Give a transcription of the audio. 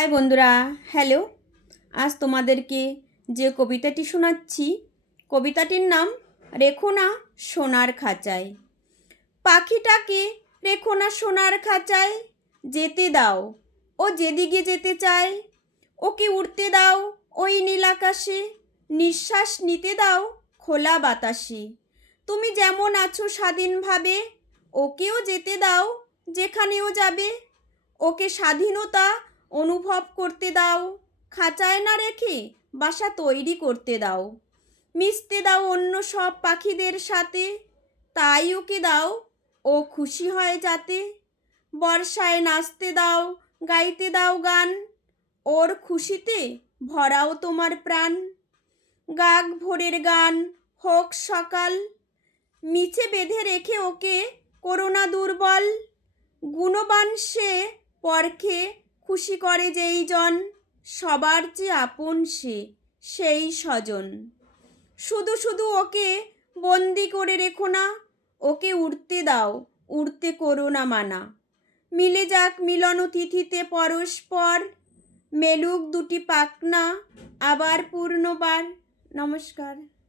High বন্ধুরা, hello. আজ তোমাদেরকে যে কবিতাটি শোনাচ্ছি, কবিতাটির নাম রেখো না সোনার খাঁচায়। পাখিটাকে রেখো না সোনার খাঁচায়, যেতে দাও। ও যেদিকে যেতে চায়, ওকে উড়তে দাও ওই নীল আকাশে। নিঃশ্বাস নিতে দাও খোলা বাতাসে। তুমি যেমন আছো স্বাধীনভাবে, ওকেও যেতে দাও যেখানেও যাবে। ওকে স্বাধীনতা অনুভব করতে দাও, খাঁচায় না রেখে বাসা তৈরি করতে দাও। মিশতে দাও অন্য সব পাখিদের সাথে, তাই ওকে দাও, ও খুশি হয় যাতে। বর্ষায় নাচতে দাও, গাইতে দাও গান, ওর খুশিতে ভরাও তোমার প্রাণ। গাগ ভোরের গান হোক সকাল, মিছে বেঁধে রেখে ওকে করোনা দুর্বল। গুণবান সে পরখে খুশি করে যেই জন, সবার যে আপন সে, সেই স্বজন। শুধু শুধু ওকে বন্দি করে রেখো না, ওকে উড়তে দাও, উড়তে করো না মানা। মিলে যাক মিলন তিথিতে পরস্পর, মেলুক দুটি পাকনা আবার পূর্ণবার। নমস্কার।